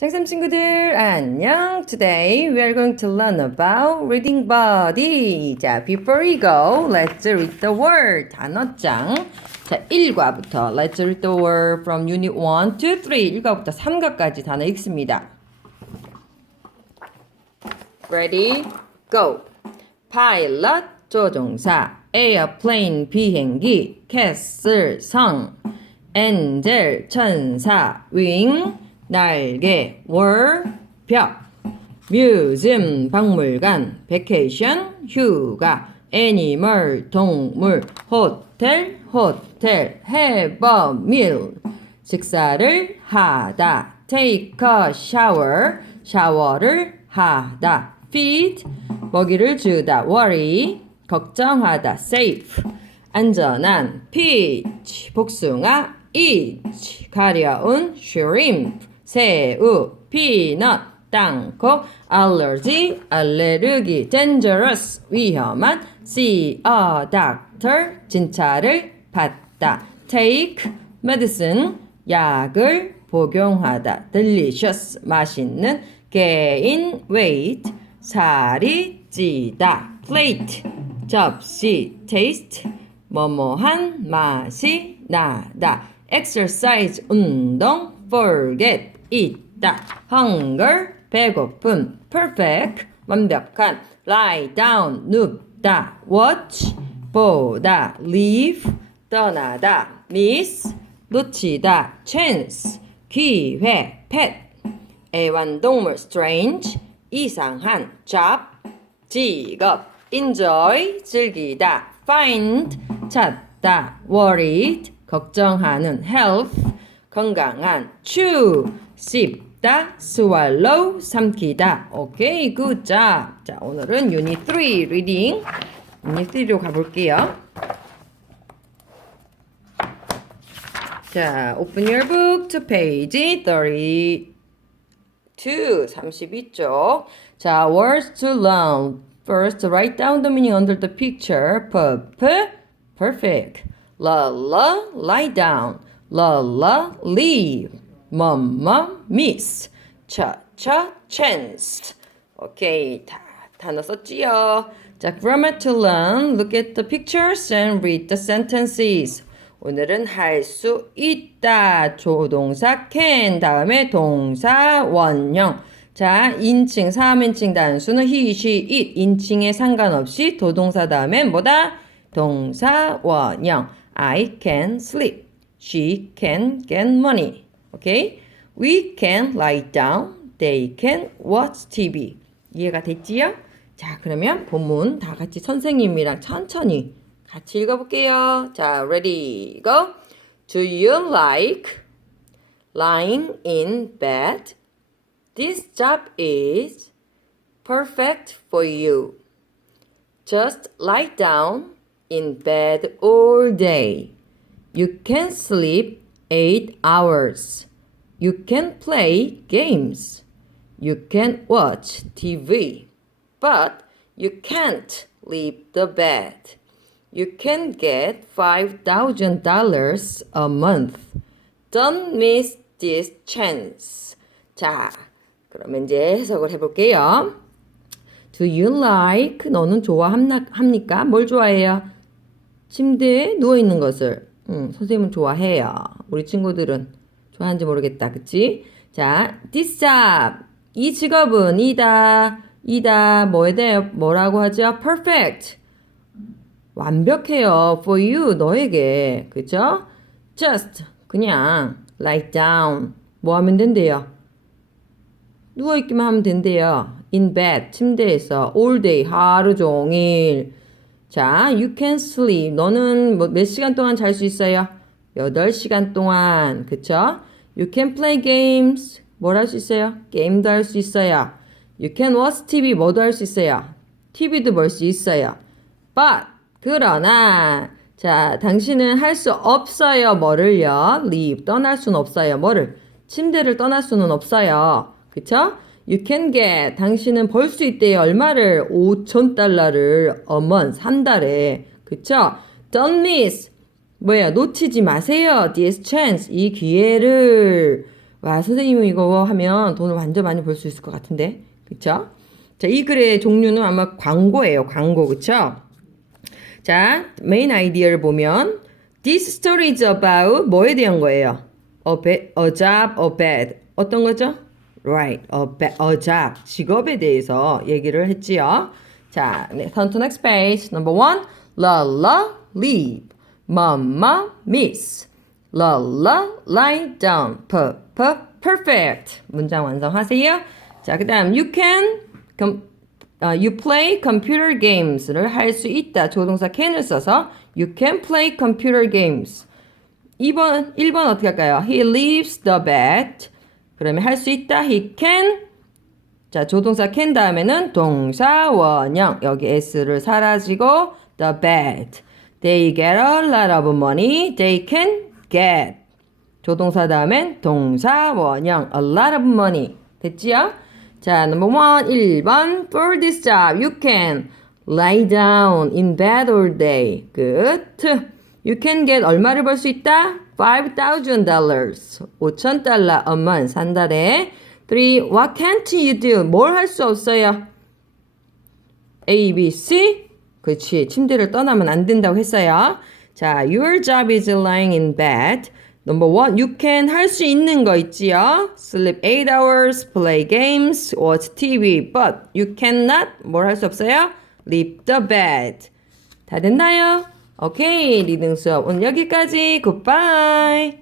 장쌤 친구들 안녕. Today we are going to learn about reading body. 자, before we go, let's read the word. 단어장. 자, 1과부터 let's read the word from unit 1 to 3. 1과부터 3과까지 단어 읽습니다. Ready? Go. Pilot 조종사 Airplane 비행기 Castle 성 Angel 천사 Wing 날개 월벽 Museum 박물관 Vacation 휴가 Animal 동물 호텔 호텔 a meal 식사를 하다 Take a shower 샤워를 하다 feed 먹이를 주다 worry 걱정하다 safe 안전한 peach 복숭아 each 가려운 shrimp 새우 peanut 땅콩 allergy 알레르기 dangerous 위험한 see a doctor 진찰을 받다 take medicine 약을 복용하다 delicious 맛있는 gain weight 살이 찌다 plate 접시 taste 뭐뭐한 맛이 나다 exercise 운동 forget 있다 hunger 배고픔 perfect 완벽한 lie down 눕다 watch 보다 leave 떠나다 miss 놓치다 chance 기회 pet 애완동물 strange 이상한 job 직업 enjoy 즐기다 find 찾다 worried 걱정하는 health 건강한 chew 씹다 swallow 삼키다 오케이 good job 자 오늘은 유닛 3 리딩 유닛 3로 가볼게요 자 open your book to page 30 2, 32쪽. 자, words to learn. First, write down the meaning under the picture. P, p, perfect. La, la, lie down. La, la, leave. Miss. Cha, cha, chance. 오케이, 다 단어 썼지요. 자, grammar to learn. Look at the pictures and read the sentences. 오늘은 할 수 있다. 조동사 can 다음에 동사 원형. 자, 인칭, 3인칭 단수는 he, she, it. 인칭에 상관없이 도동사 다음에 뭐다? 동사 원형. I can sleep. She can get money. 오케이? We can lie down. They can watch TV. 이해가 됐지요? 자, 그러면 본문 다 같이 선생님이랑 천천히 같이 읽어볼게요. 자, ready, go. Do you like lying in bed? This job is perfect for you. Just lie down in bed all day. You can sleep eight hours. You can play games. You can watch TV. But you can't leave the bed. You can get $5,000 a month. Don't miss this chance. 자, 그러면 이제 해석을 해볼게요. Do you like? 너는 좋아합니까? 뭘 좋아해요? 침대에 누워있는 것을. 응, 선생님은 좋아해요. 우리 친구들은 좋아하는지 모르겠다. 그치? 자, this job. 이 직업은 이다. 이다. 뭐에 대해 뭐라고 하죠? perfect. 완벽해요. for you. 너에게. 그죠? just. 그냥 lie down. 뭐 하면 된대요? 누워있기만 하면 된대요. in bed. 침대에서 all day. 하루 종일. 자, you can sleep. 너는 뭐 몇 시간 동안 잘 수 있어요? 8시간 동안. 그쵸? You can play games. 뭘 할 수 있어요? 게임도 할 수 있어요. You can watch TV. 뭐도 할 수 있어요? TV도 볼 수 있어요. But, 그러나, 자, 당신은 할 수 없어요. 뭐를요? leave. 떠날 수는 없어요. 뭐를? 침대를 떠날 수는 없어요. 그쵸? You can get. 당신은 벌 수 있대요. 얼마를? 5천 달러를 a month. 한 달에. 그쵸? Don't miss. 뭐야? 놓치지 마세요. This chance. 이 기회를. 와, 선생님이 이거 하면 돈을 완전 많이 벌 수 있을 것 같은데. 그쵸? 자, 이 글의 종류는 아마 광고예요. 광고. 그쵸? 자, 메인 아이디어를 보면 This story is about 뭐에 대한 거예요? A, be- a job, a bed. 어떤 거죠? Right, a, be- a job. 직업에 대해서 얘기를 했지요. 자, 네, turn to next page. Number one, la la leave. Mama miss. La la lie down. Per, per, perfect. 문장 완성하세요. 자, 그 다음 you can com- 어, you play computer games를 할 수 있다. 조동사 can을 써서 you can play computer games. 2번, 1번 어떻게 할까요? He leaves the bed. 그러면 할 수 있다. He can. 자, 조동사 can 다음에는 동사 원형. 여기 s를 사라지고 the bed. They get a lot of money. They can get. 조동사 다음엔 동사 원형. A lot of money. 됐지요? 자, number one, 1번. For this job, you can lie down in bed all day. Good. You can get 얼마를 벌 수 있다? $5,000. 5,000달러 a month. 한 달에. 3. What can't you do? 뭘 할 수 없어요? A, B, C. 그렇지. 침대를 떠나면 안 된다고 했어요. 자, your job is lying in bed. Number one, you can 할 수 있는 거 있지요? Sleep 8 hours, play games, watch TV. But you cannot 뭘 할 수 없어요? Leave the bed. 다 됐나요? 오케이, 리딩 수업 오늘 여기까지. 굿바이.